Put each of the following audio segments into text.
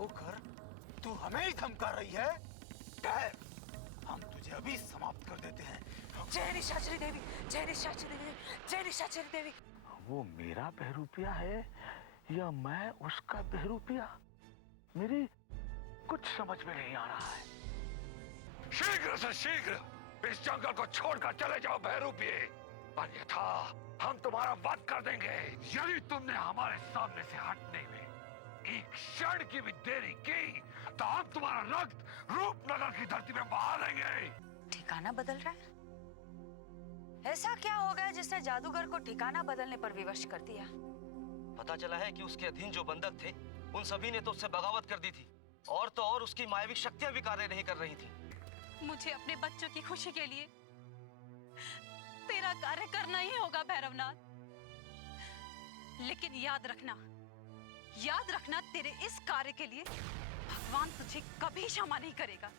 होकर तू हमें ही धमका रही है? ठहर, हम तुझे अभी समाप्त कर देते हैं। जय निशाचरी देवी, जय निशाचरी देवी, जय निशाचरी देवी। वो मेरा बहरूपिया है या मैं उसका बहरूपिया? मेरी कुछ समझ में नहीं आ रहा है। शीघ्र से शीघ्र इस जंगल को छोड़कर चले जाओ बहरूपिये, अन्यथा हम तुम्हारा वध कर देंगे। यदि तुमने हमारे सामने से हटने में एक क्षण की भी देरी की तो हम तुम्हारा रक्त रूपनगर की धरती में बहा देंगे। ठिकाना बदल रहा है? ऐसा क्या हो गया जिसने जादूगर को ठिकाना बदलने पर विवश कर दिया? पता चला है कि उसके अधीन जो बंधक थे उन सभी ने तो उससे बगावत कर दी थी, और तो और उसकी मायावी शक्तियां भी कार्य नहीं कर रही थी। मुझे अपने बच्चों की खुशी के लिए तेरा कार्य करना ही होगा भैरवनाथ। लेकिन याद रखना तेरे इस कार्य के लिए भगवान तुझे कभी क्षमा नहीं करेगा।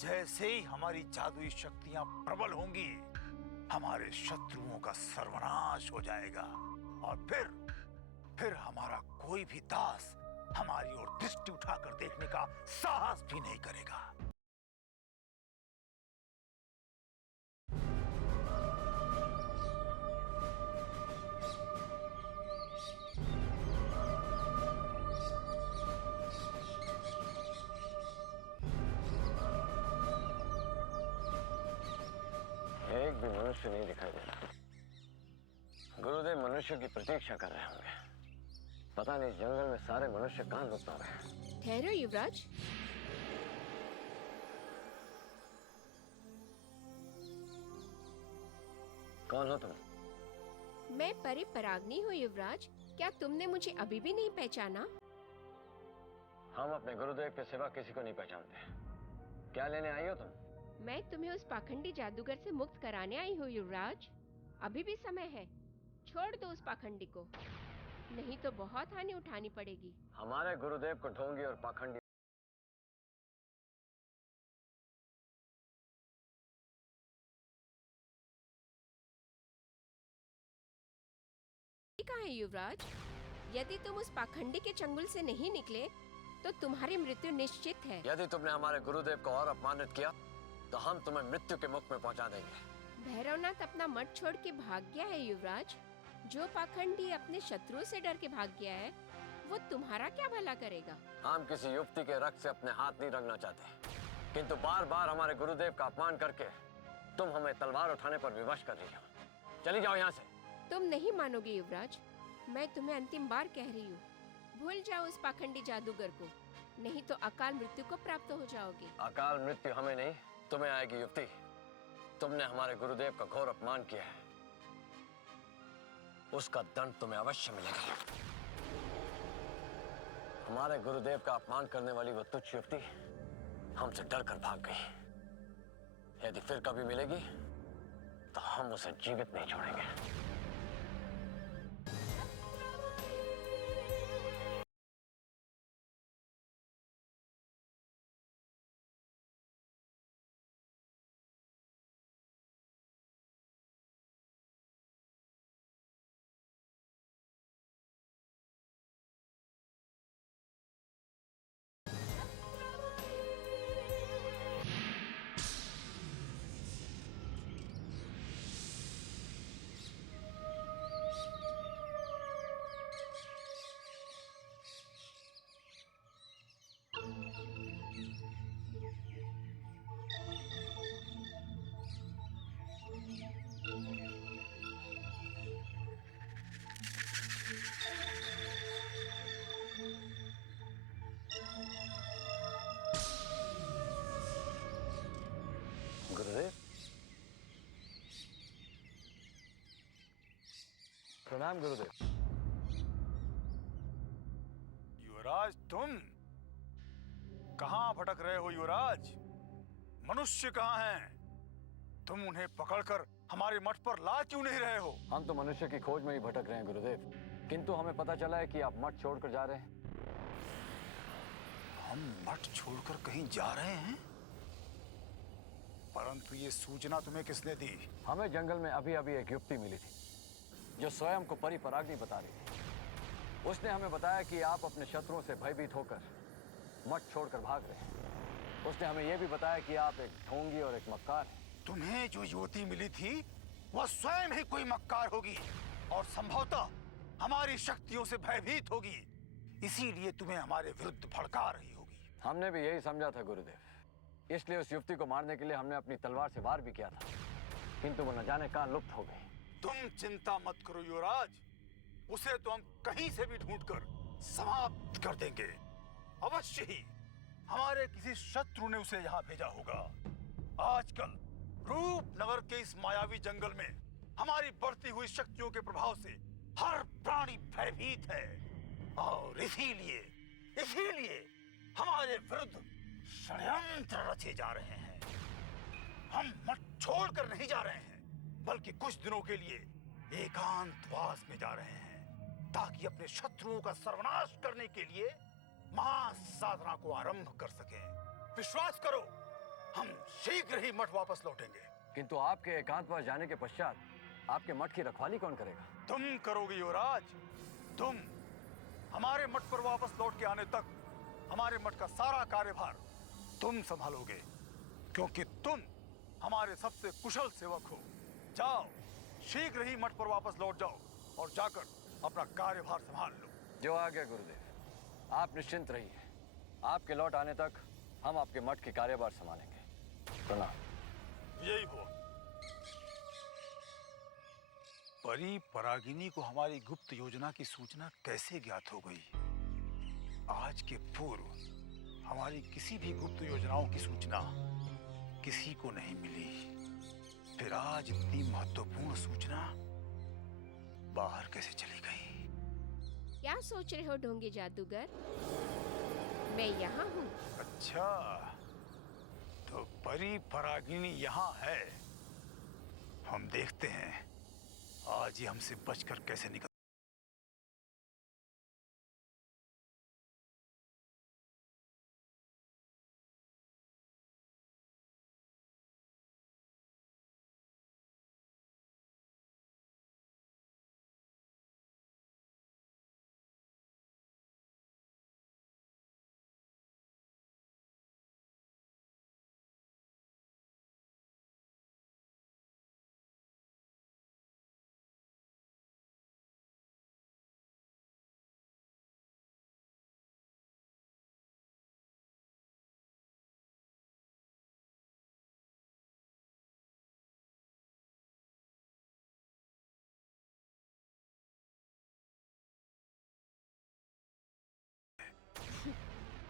जैसे ही हमारी जादुई शक्तियां प्रबल होंगी, हमारे शत्रुओं का सर्वनाश हो जाएगा और फिर हमारा कोई भी दास हमारी ओर दृष्टि उठाकर देखने का साहस भी नहीं करेगा। एक भी मनुष्य नहीं दिखाई दे रहा। गुरुदेव मनुष्य की प्रतीक्षा कर रहे होंगे। पता नहीं जंगल में सारे मनुष्य कहाँ लुप्त हो गए। ठहरो युवराज, कौन हो तुम? मैं परी परागनी हूँ युवराज। क्या तुमने मुझे अभी भी नहीं पहचाना? हम अपने गुरुदेव के सिवा किसी को नहीं पहचानते। क्या लेने आई हो तुम? मैं तुम्हें उस पाखंडी जादूगर से मुक्त कराने आई हूँ युवराज। अभी भी समय है, छोड़ दो उस पाखंडी को, नहीं तो बहुत हानि उठानी पड़ेगी। हमारे गुरुदेव को ढोंगी और पाखंडी कहाँ है युवराज? यदि तुम उस पाखंडी के चंगुल से नहीं निकले तो तुम्हारी मृत्यु निश्चित है। यदि तुमने हमारे गुरुदेव को और अपमानित किया तो हम तुम्हें मृत्यु के मुख में पहुंचा देंगे। भैरवनाथ अपना मठ छोड़ के भाग गया है युवराज। जो पाखंडी अपने शत्रु से डर के भाग गया है वो तुम्हारा क्या भला करेगा? हम किसी युवती के रक्त से अपने हाथ नहीं रंगना चाहते, किंतु बार बार हमारे गुरुदेव का अपमान करके तुम हमें तलवार उठाने पर विवश कर रही हो। चली जाओ यहाँ से। तुम नहीं मानोगे युवराज, मैं तुम्हें अंतिम बार कह रही हूँ, भूल जाओ उस पाखंडी जादूगर को, नहीं तो अकाल मृत्यु को प्राप्त हो जाओगे। अकाल मृत्यु हमें नहीं, तुम्हें आएगी युवती। तुमने हमारे गुरुदेव का घोर अपमान किया है, उसका दंड तुम्हें अवश्य मिलेगा। हमारे गुरुदेव का अपमान करने वाली वो तुच्छ युवती हमसे डर कर भाग गई। यदि फिर कभी मिलेगी तो हम उसे जीवित नहीं छोड़ेंगे। गुरुदेव, प्रणाम गुरुदेव। युवराज, तुम कहाँ भटक रहे हो युवराज? मनुष्य कहाँ हैं? तुम उन्हें पकड़कर हमारे मठ पर ला क्यों नहीं रहे हो? हम तो मनुष्य की खोज में ही भटक रहे हैं गुरुदेव, किंतु हमें पता चला है कि आप मठ छोड़कर जा रहे हैं। हम मठ छोड़कर कहीं जा रहे हैं? परंतु ये सूचना तुम्हें किसने दी? हमें जंगल में अभी अभी एक युवती मिली थी जो स्वयं को परी परागनी बता रही थी। उसने हमें बताया कि आप अपने शत्रुओं से भयभीत होकर मठ छोड़कर भाग रहे हैं। उसने हमें यह भी बताया कि आप एक ढोंगी और एक मक्कार हैं। तुम्हें जो युवती मिली थी वह स्वयं ही कोई मक्कार होगी और संभवतः हमारी शक्तियों से भयभीत होगी, इसीलिए तुम्हें हमारे विरुद्ध भड़का रही होगी। हमने भी यही समझा था गुरुदेव, इसलिए उस युवती को मारने के लिए हमने अपनी तलवार से वार भी किया था, किंतु वो न जाने कहां लुप्त हो गई। तुम चिंता मत करो युवराज, उसे तो हम कहीं से भी ढूंढकर समाप्त कर देंगे। अवश्य ही हमारे किसी शत्रु ने उसे यहाँ भेजा होगा। आजकल रूपनगर के इस मायावी जंगल में हमारी बढ़ती हुई शक्तियों के प्रभाव से हर प्राणी भयभीत है और इसीलिए हमारे विरुद्ध षड्यंत्र रचे जा रहे हैं। हम मठ छोड़कर नहीं जा रहे हैं, बल्कि कुछ दिनों के लिए एकांतवास में जा रहे हैं, ताकि अपने शत्रुओं का सर्वनाश करने के लिए महासाधना को आरंभ कर सकें। विश्वास करो, हम शीघ्र ही मठ वापस लौटेंगे। किंतु आपके एकांतवास जाने के पश्चात आपके मठ की रखवाली कौन करेगा? तुम करोगे युवराज। तुम हमारे मठ पर वापस लौट के आने तक हमारे मठ का सारा कार्यभार तुम संभालोगे, क्योंकि तुम हमारे सबसे कुशल सेवक हो। जाओ, शीघ्र ही मठ पर वापस लौट जाओ और जाकर अपना कार्यभार संभाल लो। जो आज्ञा गुरुदेव। आप निश्चिंत रहिए, आपके लौट आने तक हम आपके मठ की कार्यभार संभालेंगे। प्रणाम। यही हुआ। परी परागिनी को हमारी गुप्त योजना की सूचना कैसे ज्ञात हो गई? आज के पूर्व हमारी किसी भी गुप्त योजनाओं की सूचना किसी को नहीं मिली, फिर आज इतनी महत्वपूर्ण सूचना बाहर कैसे चली गई? क्या सोच रहे हो ढोंगी जादूगर? मैं यहाँ हूँ। अच्छा, तो परी परागिनी यहाँ है। हम देखते हैं आज ये हमसे बचकर कैसे निकल।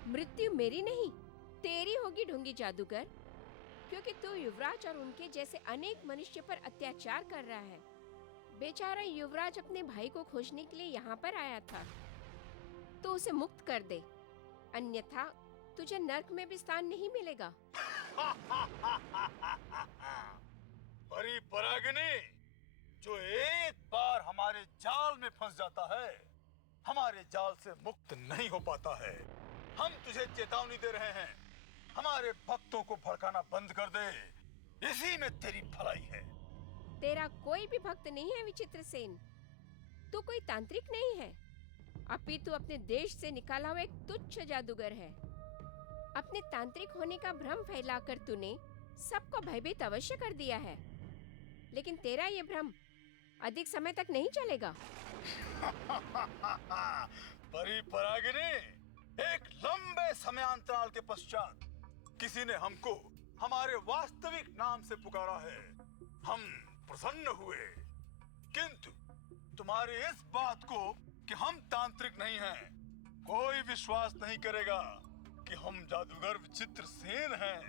मृत्यु मेरी नहीं, तेरी होगी ढोंगी जादूगर, क्योंकि तू युवराज और उनके जैसे अनेक मनुष्य पर अत्याचार कर रहा है। बेचारा युवराज अपने भाई को खोजने के लिए यहाँ पर आया था, तो उसे मुक्त कर दे, अन्यथा तुझे नर्क में भी स्थान नहीं मिलेगा। परी परागिनी, जो एक बार हमारे जाल में फंस जाता है, हमारे जाल से मुक्त नहीं हो पाता है। हम तुझे चेतावनी दे रहे हैं, हमारे भक्तों को भड़काना बंद कर दे, इसी में तेरी भलाई है। तेरा कोई भी भक्त नहीं है विचित्र सेन, तू कोई तांत्रिक नहीं है, अपितु अपने देश से निकाला हुआ एक तुच्छ जादूगर है। अपने तांत्रिक होने का भ्रम फैलाकर तूने सबको भयभीत अवश्य कर दिया है, लेकिन तेरा ये भ्रम अधिक समय तक नहीं चलेगा। परी परागिनी, एक लंबे समयांतराल के पश्चात किसी ने हमको हमारे वास्तविक नाम से पुकारा है। हम प्रसन्न हुए, किंतु तुम्हारी इस बात को कि हम तांत्रिक नहीं हैं, कोई विश्वास नहीं करेगा कि हम जादूगर विचित्र सेन हैं।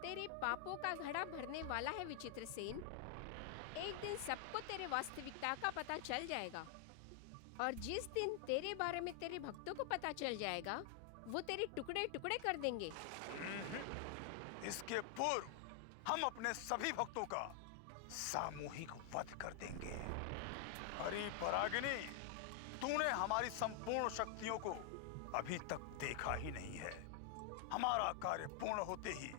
तेरे पापों का घड़ा भरने वाला है विचित्र सेन। एक दिन सबको तेरे वास्तविकता का पता चल जाएगा, और जिस दिन तेरे बारे में तेरे भक्तों को पता चल जाएगा, वो तेरे टुकड़े टुकड़े कर देंगे। इसके पूर्व हम अपने सभी भक्तों का सामूहिक वध कर देंगे। हरि परागिनी, तूने हमारी संपूर्ण शक्तियों को अभी तक देखा ही नहीं है। हमारा कार्य पूर्ण होते ही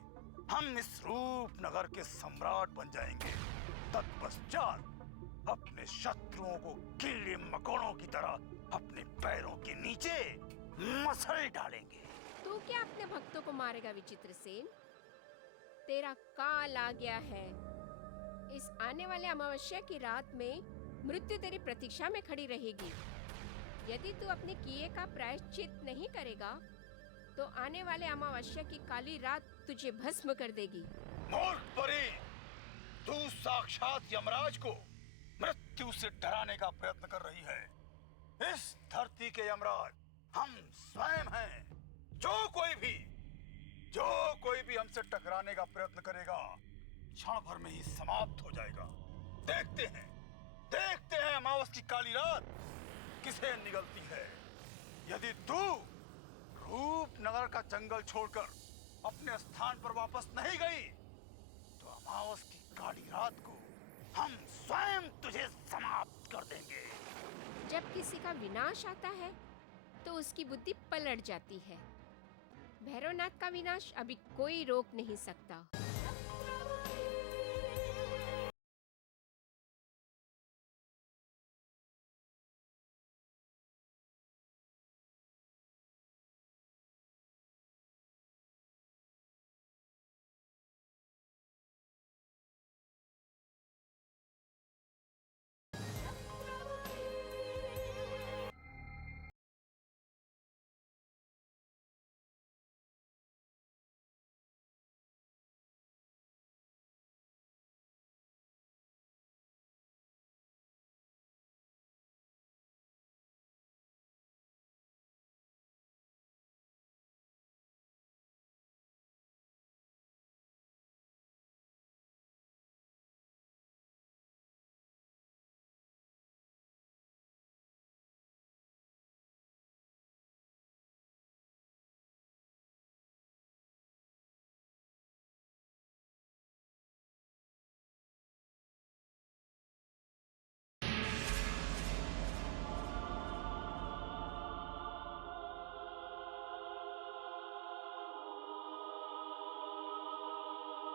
हम इस रूपनगर के सम्राट बन जाएंगे। तत्पश्चात अपने शत्रुओं को कीड़े मकोड़ों की तरह अपने पैरों के नीचे मसल डालेंगे। तू तू क्या अपने भक्तों को मारेगा विचित्र सेन? तेरा काल आ गया है। इस आने वाले अमावस्या की रात में मृत्यु तेरी प्रतीक्षा में खड़ी रहेगी। यदि तू अपने किए का प्रायश्चित नहीं करेगा तो आने वाले अमावस्या की काली रात तुझे भस्म कर देगी। मूर्ख परी, तू साक्षात यमराज को मृत्यु से डराने का प्रयत्न कर रही है। इस धरती के यमराज हम स्वयं हैं। जो कोई भी हमसे टकराने का प्रयत्न करेगा क्षण भर में ही समाप्त हो जाएगा। देखते हैं अमावस की काली रात किसे निगलती है। यदि तू रूपनगर का जंगल छोड़कर अपने स्थान पर वापस नहीं गई तो अमावस की काली रात को हम स्वयं तुझे समाप्त कर देंगे। जब किसी का विनाश आता है तो उसकी बुद्धि पलट जाती है। भैरवनाथ का विनाश अभी कोई रोक नहीं सकता।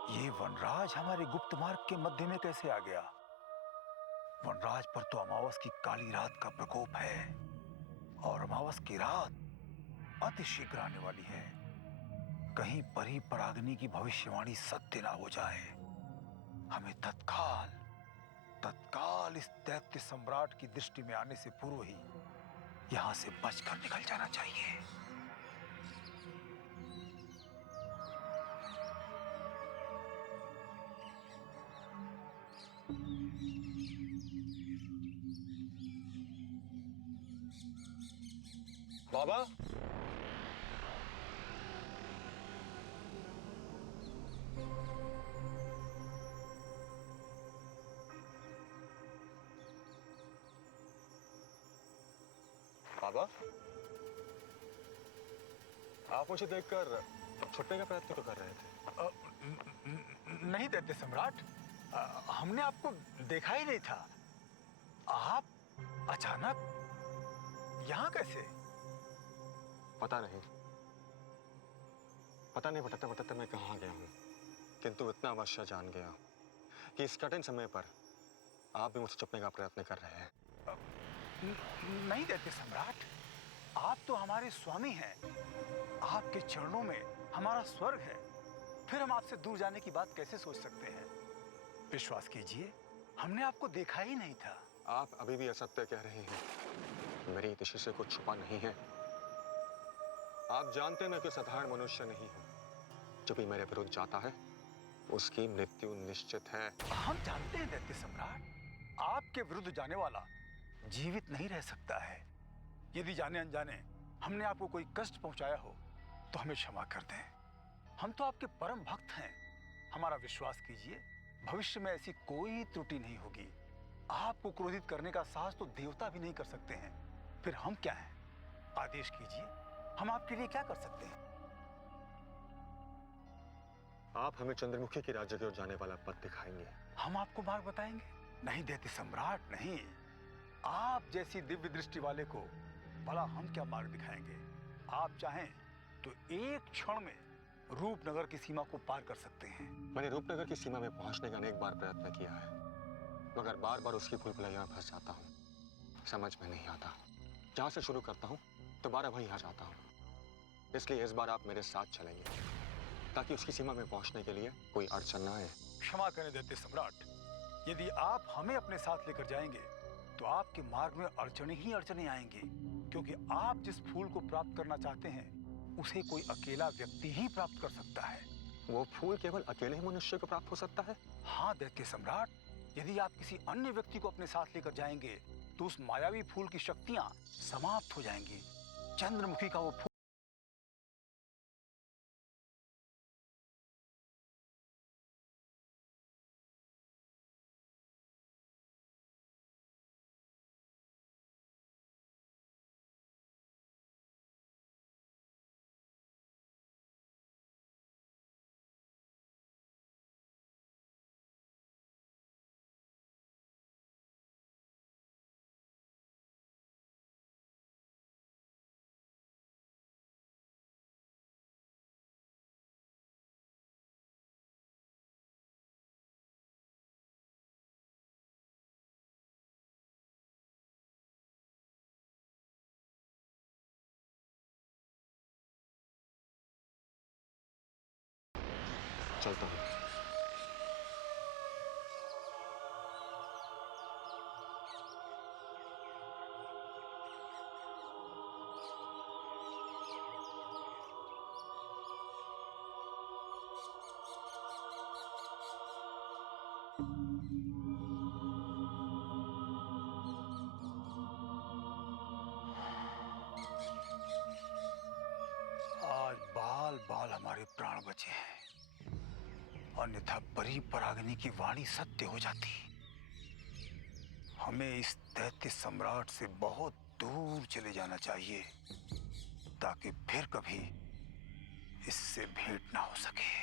ये वनराज हमारे गुप्त मार्ग के मध्य में कैसे आ गया? वनराज पर तो अमावस की काली रात का प्रकोप है और अमावस की रात अति शीघ्र आने वाली है। कहीं परी परागनी की भविष्यवाणी सत्य ना हो जाए। हमें तत्काल इस दैत्य सम्राट की दृष्टि में आने से पूर्व ही यहां से बचकर निकल जाना चाहिए। बाबा, बाबा, आप मुझे देखकर छुटने का प्रयत्न तो कर रहे थे। नहीं दैत्य सम्राट, हमने आपको देखा ही नहीं था। आप अचानक यहाँ कैसे? पता नहीं भटकते भटकते मैं कहाँ गया हूँ, किंतु इतना अवश्य जान गया कि इस कठिन समय पर आप भी मुझसे छुपने का प्रयत्न कर रहे हैं। नहीं दैत्य सम्राट, आप तो हमारे स्वामी हैं। आपके चरणों में हमारा स्वर्ग है। फिर हम आपसे दूर जाने की बात कैसे सोच सकते हैं? विश्वास कीजिए, हमने आपको देखा ही नहीं था। आप अभी भी असत्य कह रहे हैं। मेरी किसी से कुछ छुपा नहीं है। आप जानते हैं मैं कोई साधारण मनुष्य नहीं हूँ। जो भी मेरे विरुद्ध जाता है उसकी मृत्यु निश्चित है। हम जानते हैं दैत्य सम्राट, आपके विरुद्ध जाने वाला जीवित नहीं रह सकता है। यदि जाने अनजाने हमने आपको कोई कष्ट पहुंचाया हो तो हमें क्षमा कर दें। हम तो आपके परम भक्त हैं। हमारा विश्वास कीजिए, भविष्य में ऐसी कोई त्रुटि नहीं होगी। आपको क्रोधित करने का साहस तो देवता भी नहीं कर सकते हैं। फिर हम क्या हैं? आदेश कीजिए, हम आपके लिए क्या कर सकते हैं? आप हमें चंद्रमुखी के राज्य की ओर जाने वाला पथ दिखाएंगे। हम आपको मार्ग बताएंगे। नहीं दैत्य सम्राट, नहीं। आप जैसी दिव्य दृष्टि वाले को भला हम क्या मार्ग दिखाएंगे? आप चाहें तो एक क्षण में रूपनगर की सीमा को पार कर सकते हैं। मैंने रूपनगर की सीमा में पहुंचने का अनेक बार प्रयत्न किया है, मगर बार बार उसकी भूल भुलैया में फंस जाता हूँ। समझ में नहीं आता। जहां से शुरू करता हूँ दोबारा वहीं आ जाता हूँ। इसलिए इस बार आप मेरे साथ चलेंगे ताकि उसकी सीमा में पहुंचने के लिए कोई अड़चन ना आए। क्षमा करें दैत्य सम्राट, यदि आप हमें अपने साथ लेकर जाएंगे तो आपके मार्ग में अड़चने ही अड़चने आएंगी, क्योंकि आप जिस फूल को प्राप्त करना चाहते हैं उसे कोई अकेला व्यक्ति ही प्राप्त कर सकता है। वो फूल केवल अकेले ही मनुष्य को प्राप्त हो सकता है? हाँ दैत्य सम्राट, यदि आप किसी अन्य व्यक्ति को अपने साथ लेकर जाएंगे तो उस मायावी फूल की शक्तियां समाप्त हो जाएंगी। चंद्रमुखी का वो फूल चलता हूँ। आज बाल बाल हमारे प्राण बचे हैं, अन्यथा परी परागनी की वाणी सत्य हो जाती। हमें इस दैत्य सम्राट से बहुत दूर चले जाना चाहिए ताकि फिर कभी इससे भेंट ना हो सके।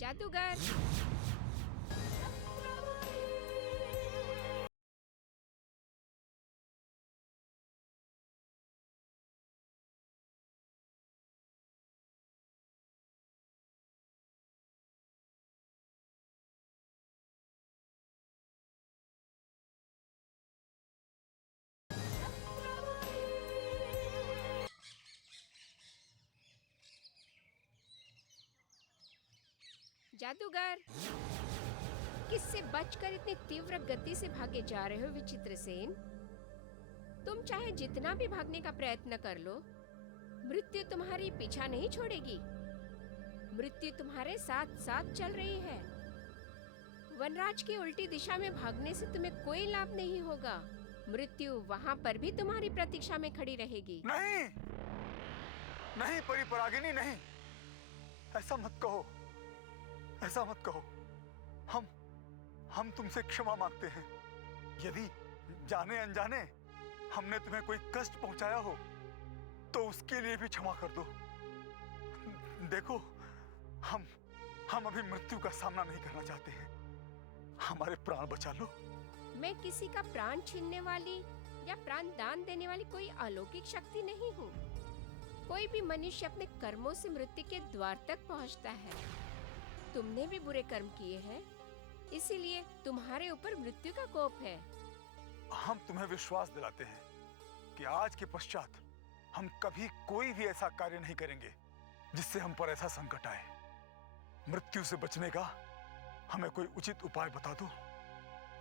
जादूगर, जादूगर, किससे बचकर इतनी तीव्र गति से भागे जा रहे हो विचित्र सेन? तुम चाहे जितना भी भागने का प्रयत्न कर लो, मृत्यु तुम्हारी पीछा नहीं छोड़ेगी। मृत्यु तुम्हारे साथ साथ चल रही है। वनराज की उल्टी दिशा में भागने से तुम्हें कोई लाभ नहीं होगा। मृत्यु वहां पर भी तुम्हारी प्रतीक्षा में खड़ी रहेगी। नहीं नहीं परी परागिनी, नहीं, ऐसा मत कहो, ऐसा मत कहो। हम तुमसे क्षमा मांगते हैं। यदि जाने अनजाने हमने तुम्हें कोई कष्ट पहुंचाया हो तो उसके लिए भी क्षमा कर दो। देखो, हम अभी मृत्यु का सामना नहीं करना चाहते हैं। हमारे प्राण बचा लो। मैं किसी का प्राण छीनने वाली या प्राण दान देने वाली कोई अलौकिक शक्ति नहीं हूँ। कोई भी मनुष्य अपने कर्मों से मृत्यु के द्वार तक पहुँचता है। तुमने भी बुरे कर्म किए हैं, इसीलिए तुम्हारे ऊपर मृत्यु का कोप है। हम तुम्हें विश्वास दिलाते हैं कि आज के पश्चात हम कभी कोई भी ऐसा कार्य नहीं करेंगे जिससे हम पर ऐसा संकट आए। मृत्यु से बचने का हमें कोई उचित उपाय बता दो।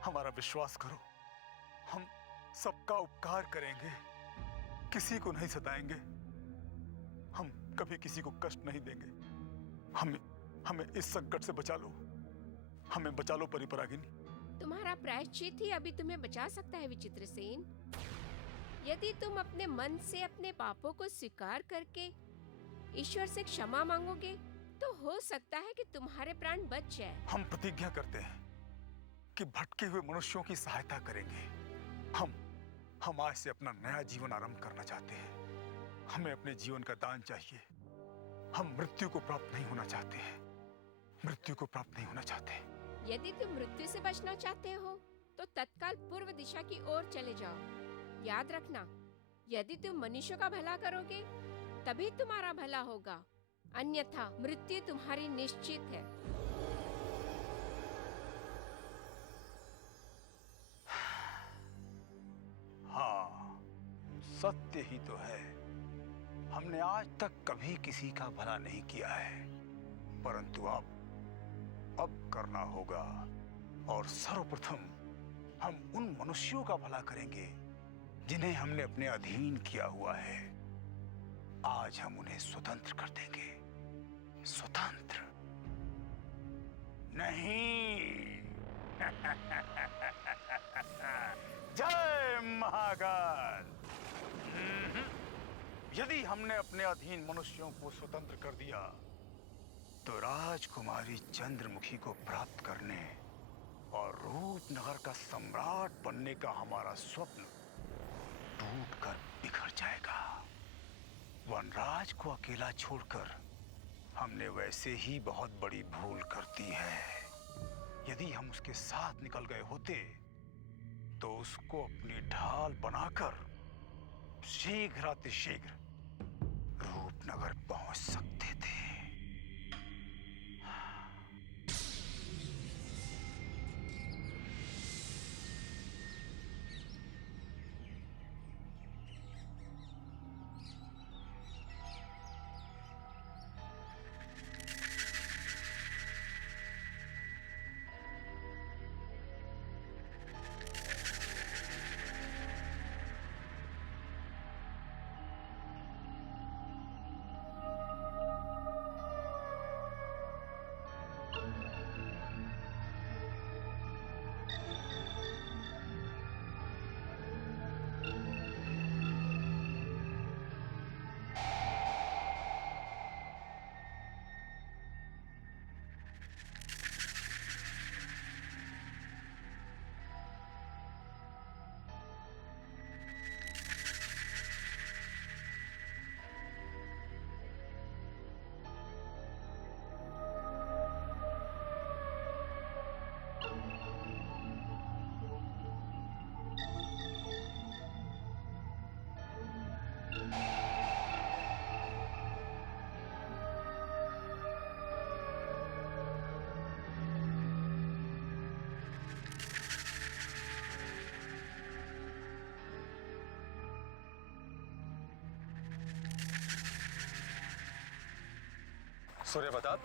हमारा विश्वास करो, हम सबका उपकार करेंगे, किसी को नहीं सताएंगे, हम कभी किसी को कष्ट नहीं देंगे। हमें इस संकट से बचा लो, हमें बचा लो परी परागिनी। तुम्हारा प्रायश्चित ही अभी तुम्हें बचा सकता है विचित्र सेन। यदि तुम अपने मन से अपने पापों को स्वीकार करके ईश्वर से क्षमा मांगोगे तो हो सकता है कि तुम्हारे प्राण बच जाए। हम प्रतिज्ञा करते हैं कि भटके हुए मनुष्यों की सहायता करेंगे। हम आज से अपना नया जीवन आरंभ करना चाहते हैं। हमें अपने जीवन का दान चाहिए। हम मृत्यु को प्राप्त नहीं होना चाहते हैं। मृत्यु को प्राप्त नहीं होना चाहते। यदि तुम मृत्यु से बचना चाहते हो तो तत्काल पूर्व दिशा की ओर चले जाओ। याद रखना, यदि तुम मनुष्यों का भला करोगे तभी तुम्हारा भला होगा, अन्यथा मृत्यु तुम्हारी निश्चित है। हाँ, सत्य ही तो है। हमने आज तक कभी किसी का भला नहीं किया है, परंतु अब करना होगा। और सर्वप्रथम हम उन मनुष्यों का भला करेंगे जिन्हें हमने अपने अधीन किया हुआ है। आज हम उन्हें स्वतंत्र कर देंगे। स्वतंत्र नहीं। जय महाकाल। यदि हमने अपने अधीन मनुष्यों को स्वतंत्र कर दिया तो राजकुमारी चंद्रमुखी को प्राप्त करने और रूपनगर का सम्राट बनने का हमारा स्वप्न टूटकर बिखर जाएगा। वनराज को अकेला छोड़कर हमने वैसे ही बहुत बड़ी भूल कर दी है। यदि हम उसके साथ निकल गए होते तो उसको अपनी ढाल बनाकर शीघ्रातिशीघ्र रूपनगर पहुंच सकते थे। सूर्य प्रताप,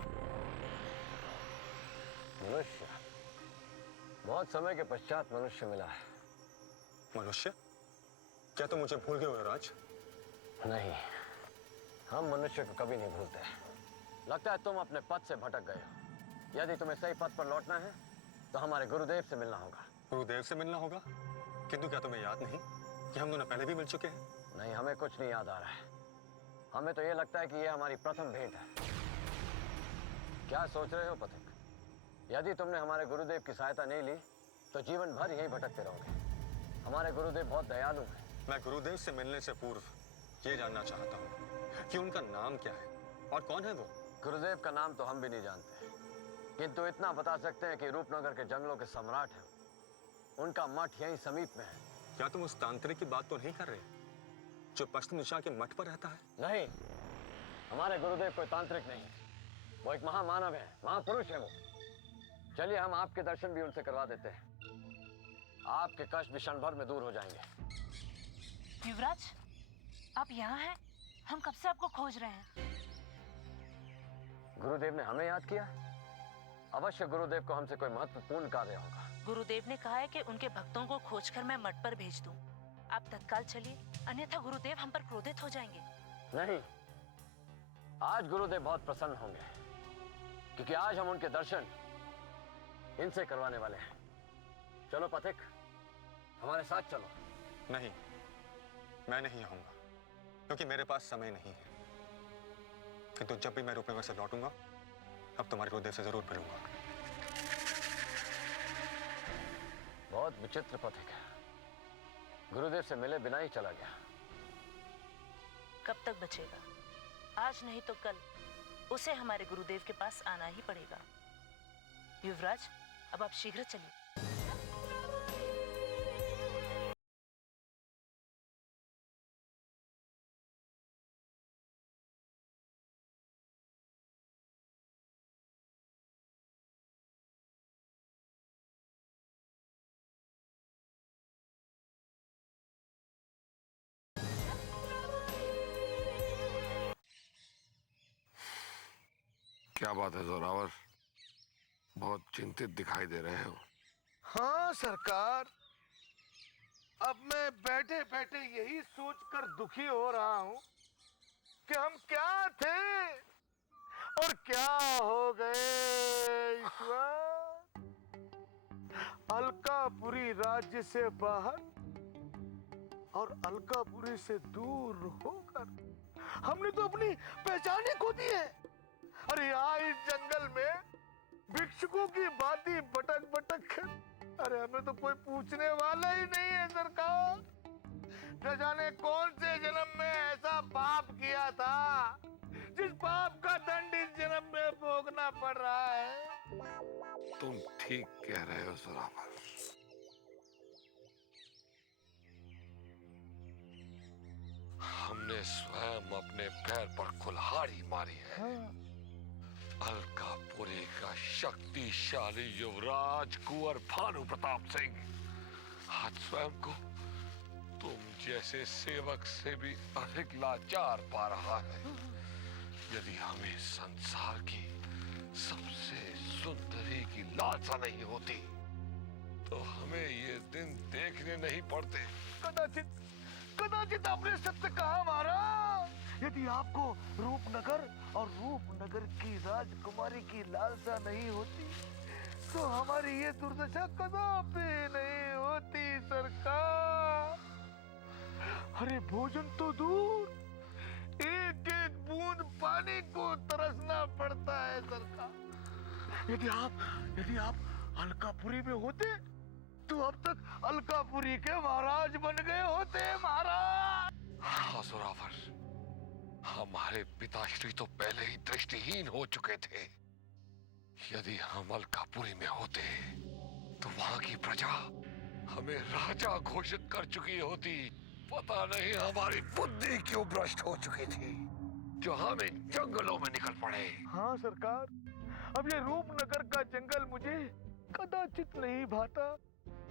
मनुष्य, बहुत समय के पश्चात मनुष्य मिला है। मनुष्य? क्या तुम मुझे भूल गए हो राज? नहीं, हम मनुष्य को कभी नहीं भूलते। लगता है तुम अपने पथ से भटक गए हो। यदि तुम्हें सही पथ पर लौटना है तो हमारे गुरुदेव से मिलना होगा। गुरुदेव से मिलना होगा? किंतु क्या तुम्हें याद नहीं कि हम दोनों पहले भी मिल चुके हैं? नहीं, हमें कुछ नहीं याद आ रहा है। हमें तो ये लगता है कि यह हमारी प्रथम भेंट है। क्या सोच रहे हो पथिक? यदि तुमने हमारे गुरुदेव की सहायता नहीं ली तो जीवन भर यहीं भटकते रहोगे। हमारे गुरुदेव बहुत दयालु हैं। मैं गुरुदेव से मिलने से पूर्व ये जानना चाहता हूँ कि उनका नाम क्या है और कौन है वो? गुरुदेव का नाम तो हम भी नहीं जानते, किंतु इतना बता सकते हैं कि रूपनगर के जंगलों के सम्राट हैं। उनका मठ यहीं समीप में है। क्या तुम उस तांत्रिक की बात तो नहीं कर रहे जो पश्चिम दिशा के मठ पर रहता है? नहीं, हमारे गुरुदेव कोई तांत्रिक नहीं, वो एक महामानव है, महापुरुष है वो। चलिए हम आपके दर्शन भी उनसे करवा देते हैं। आपके कष्ट भी क्षण भर में दूर हो जाएंगे। युवराज, आप यहाँ हैं? हम कब से आपको खोज रहे हैं। गुरुदेव ने हमें याद किया। अवश्य गुरुदेव को हमसे कोई महत्वपूर्ण कार्य होगा। गुरुदेव ने कहा है कि उनके भक्तों को खोजकर मैं मठ पर भेज दूं। आप तत्काल चलिए, अन्यथा गुरुदेव हम पर क्रोधित हो जाएंगे। नहीं, आज गुरुदेव बहुत प्रसन्न होंगे, क्योंकि आज हम उनके दर्शन इनसे करवाने वाले हैं। चलो पथिक, हमारे साथ चलो। नहीं, मैं नहीं आऊंगा, क्योंकि मेरे पास समय नहीं है। किंतु जब भी मैं रूपनगर से लौटूंगा अब तुम्हारे गुरुदेव से जरूर मिलूंगा। बहुत विचित्र पथिक है, गुरुदेव से मिले बिना ही चला गया। कब तक बचेगा? आज नहीं तो कल उसे हमारे गुरुदेव के पास आना ही पड़ेगा। युवराज, अब आप शीघ्र चलिए। क्या बात है जोरावर, बहुत चिंतित दिखाई दे रहे हो। हाँ सरकार, अब मैं बैठे बैठे यही सोचकर दुखी हो रहा हूँ कि हम क्या थे और क्या हो गए। ईश्वर, अलकापुरी राज्य से बाहर और अलकापुरी से दूर होकर हमने तो अपनी पहचान ही खो दी है। अरे यहाँ इस जंगल में भिक्षुकों की भांति भटक भटक कर, अरे हमें तो कोई पूछने वाला ही नहीं है सरकार। न जाने कौन से जन्म में ऐसा पाप किया था जिस पाप का दंड इस जन्म में भोगना पड़ रहा है। तुम ठीक कह रहे हो जोरावर। हमने स्वयं अपने पैर पर कुल्हाड़ी मारी है। अलकापुरी का शक्तिशाली युवराज कुंवर भानु प्रताप सिंह आज स्वयं को तुम जैसे सेवक से भी अधिक लाचार पा रहा है। यदि हमें संसार की सबसे सुंदरी की लालसा नहीं होती तो हमें ये दिन देखने नहीं पड़ते। कदाचित कदाचित आपने सत्य कहा महाराज। यदि आपको रूपनगर और रूपनगर की राजकुमारी की लालसा नहीं होती तो हमारी ये दुर्दशा कदापि नहीं होती सरकार। अरे भोजन तो दूर, एक एक बूंद पानी को तरसना पड़ता है सरकार। यदि आप अलकापुरी में होते तो अब तक अलकापुरी के महाराज बन गए होते महाराज। हाँ जोरावर, हमारे पिताश्री तो पहले ही दृष्टिहीन हो चुके थे। यदि हम अलकापुरी में होते तो वहां की प्रजा हमें राजा घोषित कर चुकी होती। पता नहीं हमारी बुद्धि क्यों भ्रष्ट हो चुकी थी जो हम इन जंगलों में निकल पड़े। हाँ सरकार, अब ये रूपनगर का जंगल मुझे कदाचित नहीं भाता,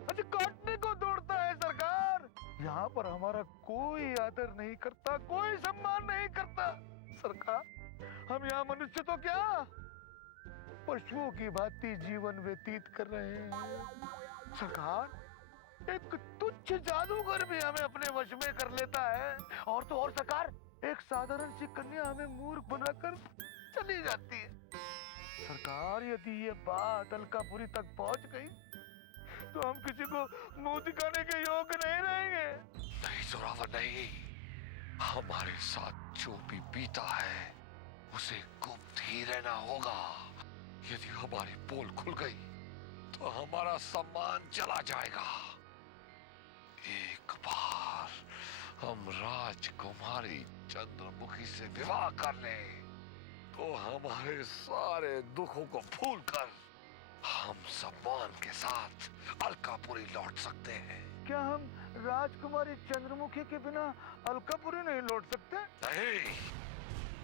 अरे काटने को दौड़ता है सरकार। यहाँ पर हमारा कोई आदर नहीं करता, कोई सम्मान नहीं करता सरकार। हम यहाँ मनुष्य तो क्या पशुओं की भांति जीवन व्यतीत कर रहे हैं सरकार। एक तुच्छ जादूगर भी हमें अपने वश में कर लेता है और तो और सरकार, एक साधारण सी कन्या हमें मूर्ख बनाकर चली जाती है सरकार। यदि ये बात अलकापुरी तक पहुंच गई तो हम किसी को मुंह दिखाने के योग्य नहीं रहेंगे। नहीं जोरावर नहीं, हमारे साथ जो भी बीता है उसे गुप्त ही रहना होगा। यदि हमारी पोल खुल गई तो हमारा सम्मान चला जाएगा। एक बार हम राजकुमारी चंद्रमुखी से विवाह कर लें तो हमारे सारे दुखों को भूलकर हम सम्मान के साथ अलकापुरी लौट सकते हैं। क्या हम राजकुमारी चंद्रमुखी के बिना अलकापुरी नहीं लौट सकते? नहीं,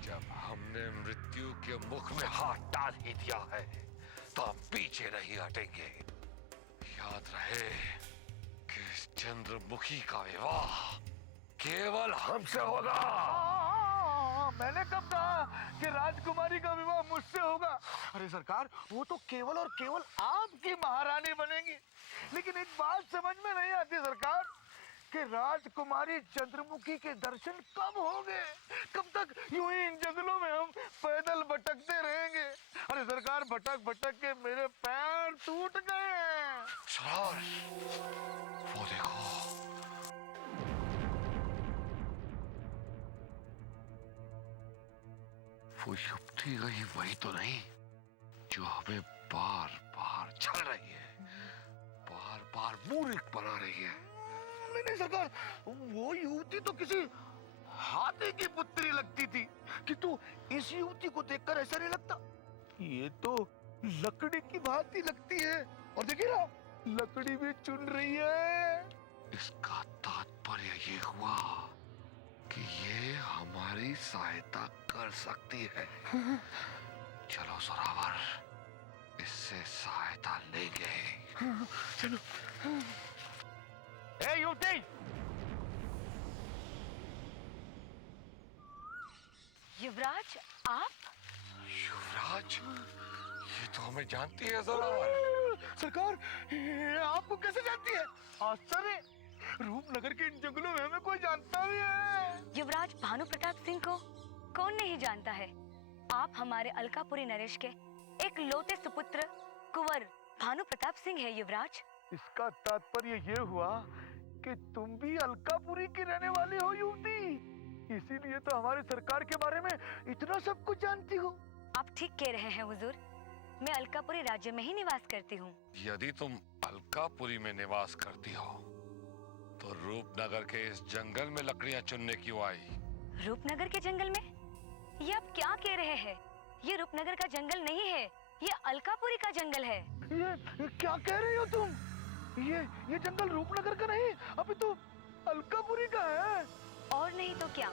जब हमने मृत्यु के मुख में हाथ डाल ही दिया है तो हम पीछे नहीं हटेंगे। याद रहे कि इस चंद्रमुखी का विवाह केवल हमसे होगा। मैंने कब कहा कि राजकुमारी का विवाह मुझसे होगा? अरे सरकार, वो तो केवल और केवल आपकी महारानी बनेंगी। लेकिन एक बात समझ में नहीं आती सरकार कि राजकुमारी चंद्रमुखी के दर्शन कब होंगे? कब तक यूं ही इन जंगलों में हम पैदल भटकते रहेंगे? अरे सरकार, भटक भटक के मेरे पैर टूट गए हैं। वो देखो, वो युवती गई वही तो नहीं? जो हमें बार बार छल रही है, बार बार मूर्ख बना रही है। नहीं नहीं सरकार, वो युवती तो किसी हाथी की पुत्री लगती थी, किंतु इस युवती को देखकर ऐसा नहीं लगता। ये तो लकड़ी की भांति लगती है, और देखिए ना, लकड़ी भी चुन रही है। इसका तात्पर्य ये हुआ कि ये हमारी सहायता कर सकती है। चलो जोरावर, इससे सहायता लेंगे। चलो। ए युवती, युवराज आप? युवराज, ये तो हमें जानती है जोरावर। सरकार, ये आपको कैसे जानती है? आश्चर्य, रूपनगर के इन जंगलों में हमें कोई जानता भी है। युवराज भानु प्रताप सिंह को कौन नहीं जानता है? आप हमारे अलकापुरी नरेश के एक लौते सुपुत्र कुंवर भानु प्रताप सिंह है युवराज। इसका तात्पर्य ये हुआ कि तुम भी अलकापुरी की रहने वाली हो युवती, इसीलिए तो हमारी सरकार के बारे में इतना सब कुछ जानती हो। आप ठीक कह रहे हैं हुजूर, मैं अलकापुरी राज्य में ही निवास करती हूँ। यदि तुम अलकापुरी में निवास करती हो तो रूपनगर के इस जंगल में लकड़ियां चुनने क्यों आई? रूपनगर के जंगल में? ये आप क्या कह रहे हैं? ये रूपनगर का जंगल नहीं है, ये अलकापुरी का जंगल है। ये क्या कह रही हो तुम? ये जंगल रूपनगर का नहीं, अभी तो अलकापुरी का है। और नहीं तो क्या?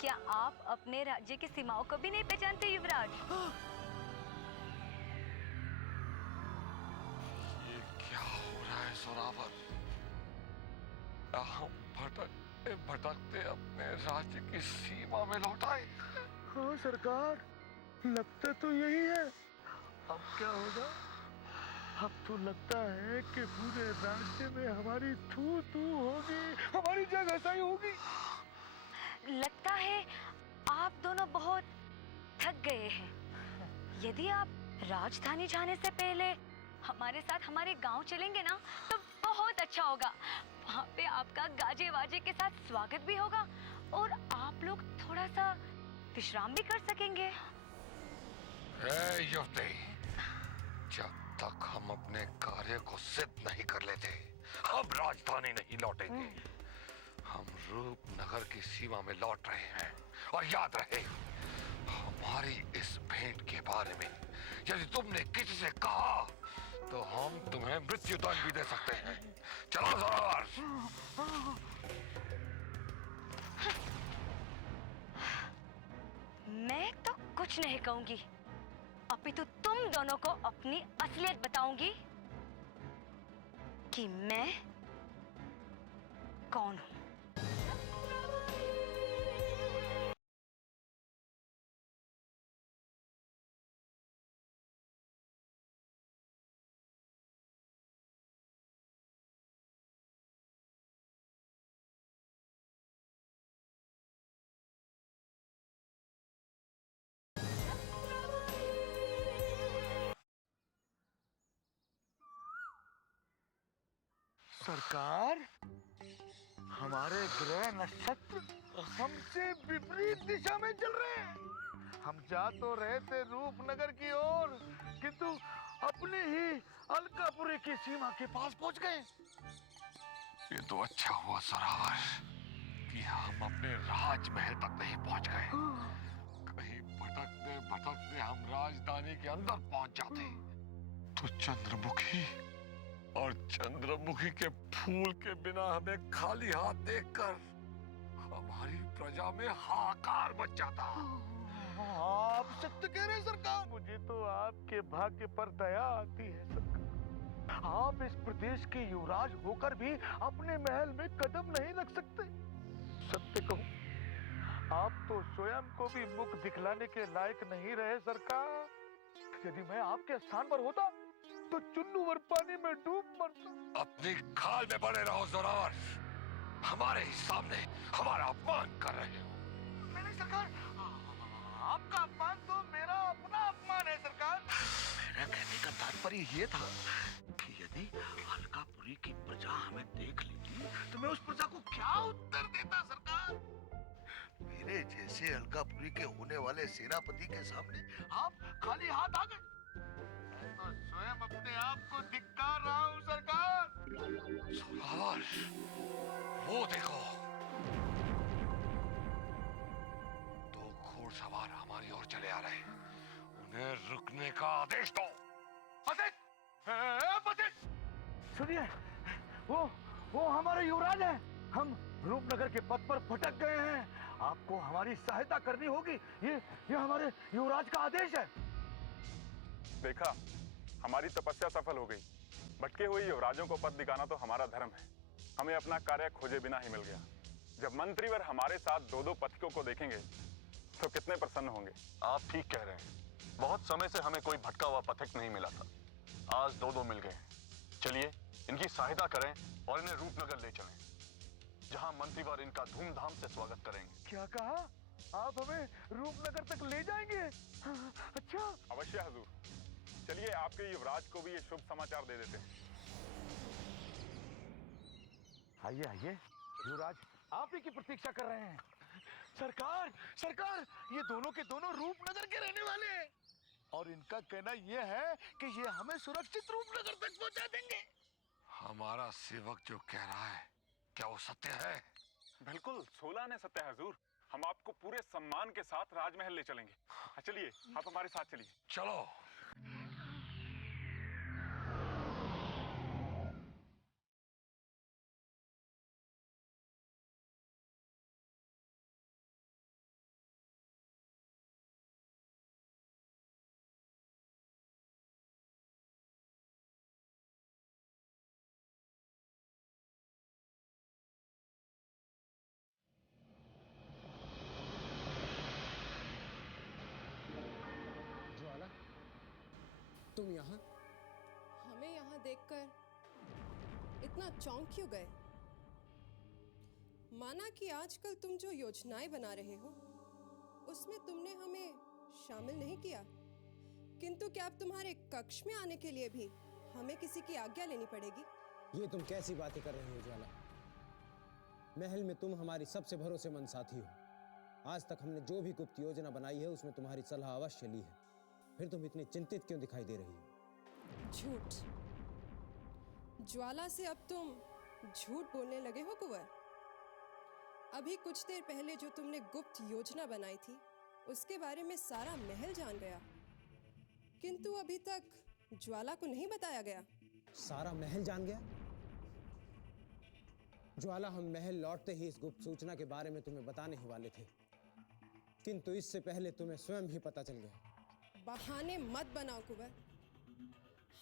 क्या आप अपने राज्य की सीमाओं को भी नहीं पहचानते युवराज? ये क्या हो रहा है जोरावर? हम भटकते भटकते अपने राज्य की सीमा में लौट आए। हाँ सरकार, लगता तो यही है। अब क्या होगा? अब तो लगता है कि पूरे राज्य में हमारी थू थू होगी, हमारी जगह सही होगी। लगता है आप दोनों बहुत थक गए हैं। यदि आप राजधानी जाने से पहले हमारे साथ हमारे गांव चलेंगे ना, तो बहुत अच्छा होगा। वहाँ पे आपका गाजे वाजे के साथ स्वागत भी होगा और आप लोग थोड़ा सा विश्राम भी कर सकेंगे। युवती, जब तक हम अपने कार्य को सिद्ध नहीं कर लेते, हम राजधानी नहीं लौटेंगे। हम रूपनगर की सीमा में लौट रहे हैं, और याद रहे, हमारी इस भेंट के बारे में यदि तुमने किसी से कहा तो हम तुम्हें मृत्युदंड भी दे सकते हैं। चलो जोरावर। मैं तो कुछ नहीं कहूंगी, अपितु तुम दोनों को अपनी असलियत बताऊंगी कि मैं कौन हूं। सरकार, हमारे ग्रह नक्षत्र हमसे विपरीत दिशा में चल रहे हैं। हम जा तो रहे थे रूपनगर की ओर, किंतु अपने ही अलकापुरी की सीमा के पास पहुंच गए। ये तो अच्छा हुआ जोरावर कि हम अपने राजमहल तक नहीं पहुंच गए। कहीं भटकते भटकते हम राजधानी के अंदर पहुंच जाते तो चंद्रमुखी और चंद्रमुखी के फूल के बिना हमें खाली हाथ देखकर हमारी प्रजा में हाहाकार मच जाता। आप सत्य कह रहे हैं सरकार। मुझे तो आपके भाग्य पर दया आती है सरकार। आप इस प्रदेश के युवराज होकर भी अपने महल में कदम नहीं रख सकते। सत्य कहूं, आप तो स्वयं को भी मुख दिखलाने के लायक नहीं रहे सरकार। यदि मैं आपके स्थान पर होता तो चुन्नू वर पानी में डूब मरता। अपनी खाल में बने रहो जोरावर। हमारे ही सामने हमारा अपमान कर रहे हो। नहीं सरकार, आपका अपमान तो मेरा अपना अपमान है सरकार। मेरा कहने का तात्पर्य ये था कि यदि अलकापुरी की प्रजा हमें देख लेती तो मैं उस प्रजा को क्या उत्तर देता सरकार। मेरे जैसे अलकापुरी के होने वाले सेनापति के सामने आप खाली हाथ आ गए। स्वयं अपने आप को धिक्कार रहा हूँ सरकार। जोरावर, वो देखो, दो घोड़सवार हमारी ओर चले आ रहे हैं। उन्हें रुकने का आदेश दो। पथिक! पथिक! सुनिए, वो हमारे युवराज हैं। हम रूपनगर के पथ पर भटक गए हैं। आपको हमारी सहायता करनी होगी। ये हमारे युवराज का आदेश है। देखा, हमारी तपस्या सफल हो गई। भटके हुए युवराजों को पथ दिखाना तो हमारा धर्म है। हमें अपना कार्य खोजे बिना ही मिल गया। जब मंत्रीवर हमारे साथ दो पथिकों को देखेंगे तो कितने प्रसन्न होंगे। आप ठीक कह रहे हैं। बहुत समय से हमें कोई भटका हुआ पथिक नहीं मिला था। आज दो मिल गए। चलिए इनकी सहायता करें और इन्हें रूपनगर ले चलें, जहां मंत्रीवर इनका धूमधाम से स्वागत करेंगे। क्या कहा? आप हमें रूपनगर तक ले जाएंगे? अच्छा, अवश्य हुजूर। चलिए आपके युवराज को भी ये शुभ समाचार दे देते हैं। आइए आइए, युवराज आप ही की प्रतीक्षा कर रहे हैं। सरकार, ये दोनों के दोनों रूपनगर के रहने वाले हैं और इनका कहना यह है कि ये हमें सुरक्षित रूपनगर तक पहुंचा देंगे। हमारा सेवक जो कह रहा है, क्या वो सत्य है? बिल्कुल, 16 ने सत्य है हुजूर। हम आपको पूरे सम्मान के साथ राजमहल ले चलेंगे। चलिए, आप हमारे साथ चलिए। चलो। तुम यहाँ? हमें यहाँ देखकर इतना चौंक क्यों गए? माना कि आजकल तुम जो योजनाएं बना रहे हो उसमें तुमने हमें शामिल नहीं किया, किंतु क्या अब तुम्हारे कक्ष में आने के लिए भी हमें किसी की आज्ञा लेनी पड़ेगी? ये तुम कैसी बातें कर रही हो ज्वाला? महल में तुम हमारी सबसे भरोसेमंद साथी हो। आज तक हमने जो भी गुप्त योजना बनाई है उसमें तुम्हारी सलाह अवश्य ली है। फिर तुम इतनी चिंतित क्यों दिखाई दे रही हो? झूठ। ज्वाला से अब तुम झूठ बोलने लगे हो कुंवर। अभी कुछ देर पहले जो तुमने गुप्त योजना बनाई थी उसके बारे में सारा महल जान गया, किंतु अभी तक ज्वाला को नहीं बताया गया। सारा महल जान गया? ज्वाला, हम महल लौटते ही इस गुप्त सूचना के बारे में तुम्हें बताने ही वाले थे, किंतु इससे पहले तुम्हें स्वयं ही पता चल गया। बहाने मत बनाओ कुंवर।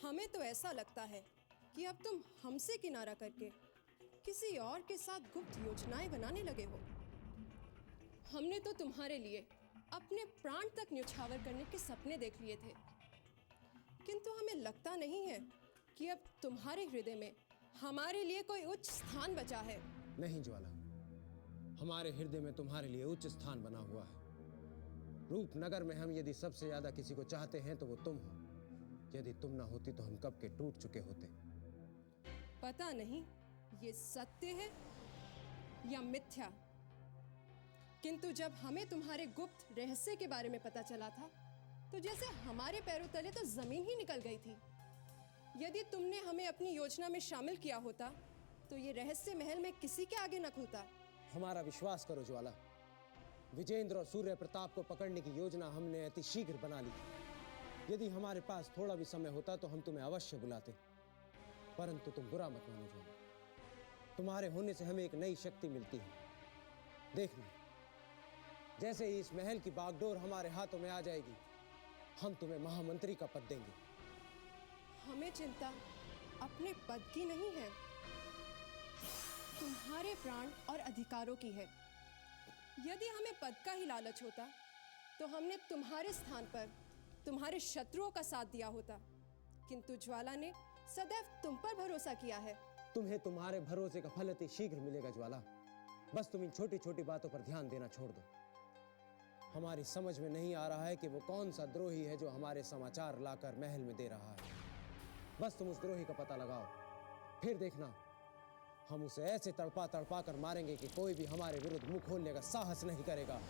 हमें तो ऐसा लगता है कि अब तुम हमसे किनारा करके किसी और के साथ गुप्त योजनाएं बनाने लगे हो। हमने तो तुम्हारे लिए अपने प्राण तक न्यौछावर करने के सपने देख लिए थे, किंतु हमें लगता नहीं है कि अब तुम्हारे हृदय में हमारे लिए कोई उच्च स्थान बचा है। नहीं ज्वाला, हमारे हृदय में तुम्हारे लिए उच्च स्थान बना हुआ है। रूपनगर में हम यदि सबसे ज्यादा किसी को चाहते हैं तो वो तुम हो। यदि तुम ना होती तो हम कब के टूट चुके होते। पता नहीं ये सत्य है या मिथ्या, किंतु जब हमें तुम्हारे गुप्त रहस्य के बारे में पता चला था तो जैसे हमारे पैरों तले तो जमीन ही निकल गई थी। यदि तुमने हमें अपनी योजना में शामिल किया होता तो ये रहस्य महल में किसी के आगे न खुलता। हमारा विश्वास करो ज्वाला, विजेंद्र और सूर्य प्रताप को पकड़ने की योजना हमने अति शीघ्र बना ली थी। यदि हमारे पास थोड़ा भी समय होता तो हम तुम्हें अवश्य बुलाते, परंतु तुम बुरा मत मानो ज्वाला, तुम्हारे होने से हमें एक नई शक्ति मिलती है। देखना, जैसे ही इस महल की बागडोर हमारे हाथों में आ जाएगी हम तुम्हें महामंत्री का पद देंगे। हमें चिंता अपने पद की नहीं है, तुम्हारे प्राण और अधिकारों की है। यदि हमें पद का ही लालच होता तो हमने तुम्हारे स्थान पर तुम्हारे शत्रुओं का साथ दिया होता, किंतु ज्वाला ने सदैव तुम पर भरोसा किया है। तुम्हें तुम्हारे भरोसे का फल अति शीघ्र मिलेगा ज्वाला। बस तुम इन छोटी छोटी बातों पर ध्यान देना छोड़ दो। हमारी समझ में नहीं आ रहा है कि वो कौन सा द्रोही है जो हमारे समाचार लाकर महल में दे रहा है। बस तुम उस द्रोही का पता लगाओ, फिर देखना हम उसे ऐसे तड़पा तड़पा कर मारेंगे कि कोई भी हमारे विरुद्ध मुंह खोलने का साहस नहीं करेगा।